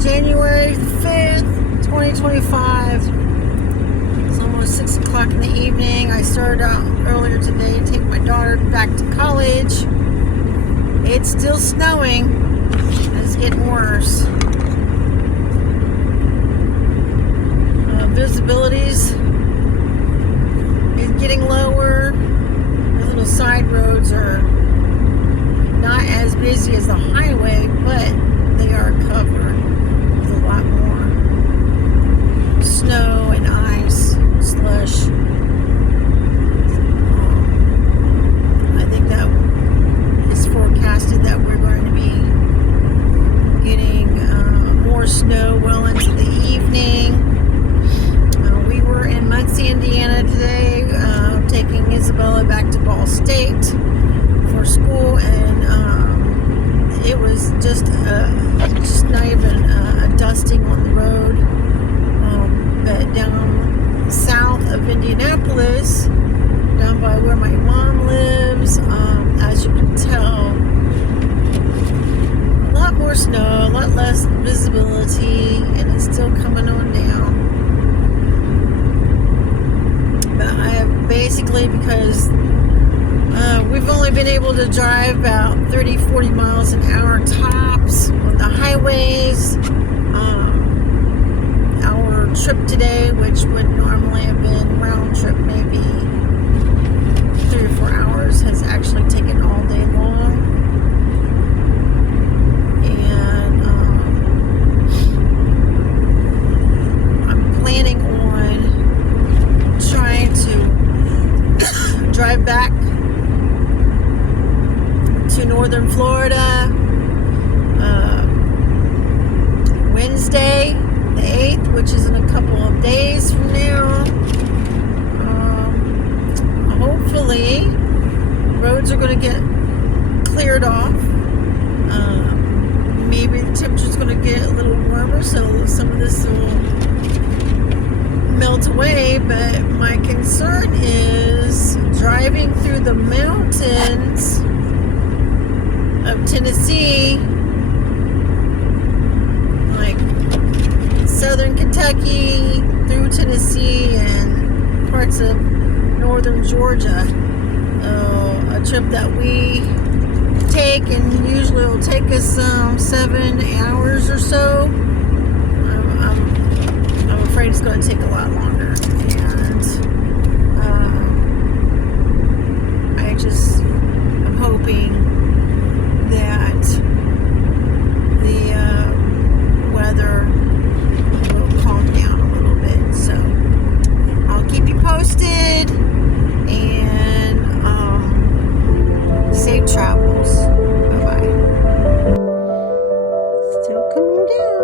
January 5th, 2025. It's almost 6 o'clock in the evening. I started out earlier today to take my daughter back to college. It's still snowing. It's getting worse. Visibilities is getting lower. The little side roads are not as busy as the highway, but they are covered with a lot more snow and ice, slush. I think that is forecasted that we're going to be getting more snow well into the evening. We were in Muncie, Indiana today, taking Isabella back to Ball State for school, and it was just not even a dusting on the road. But down south of Indianapolis, down by where my mom lives, as you can tell, a lot more snow, a lot less visibility, and it's still coming on down. But I have basically, because we've only been able to drive about 30-40 miles an hour tops on the highways. Our trip today, which would normally have been round trip maybe 3 or 4 hours, has actually taken all day long. And I'm planning on trying to drive back to northern Florida Wednesday the 8th, which is in a couple of days from now. Hopefully roads are going to get cleared off. Maybe the temperature's going to get a little warmer, so some of this will melt away, but my concern is driving through the mountains of Tennessee, like southern Kentucky through Tennessee and parts of northern Georgia. A trip that we take, and usually will take us 7 hours or so. I'm afraid it's going to take a lot longer, and I'm hoping that the weather will calm down a little bit. So I'll keep you posted, and safe travels. Bye-bye. Still coming down.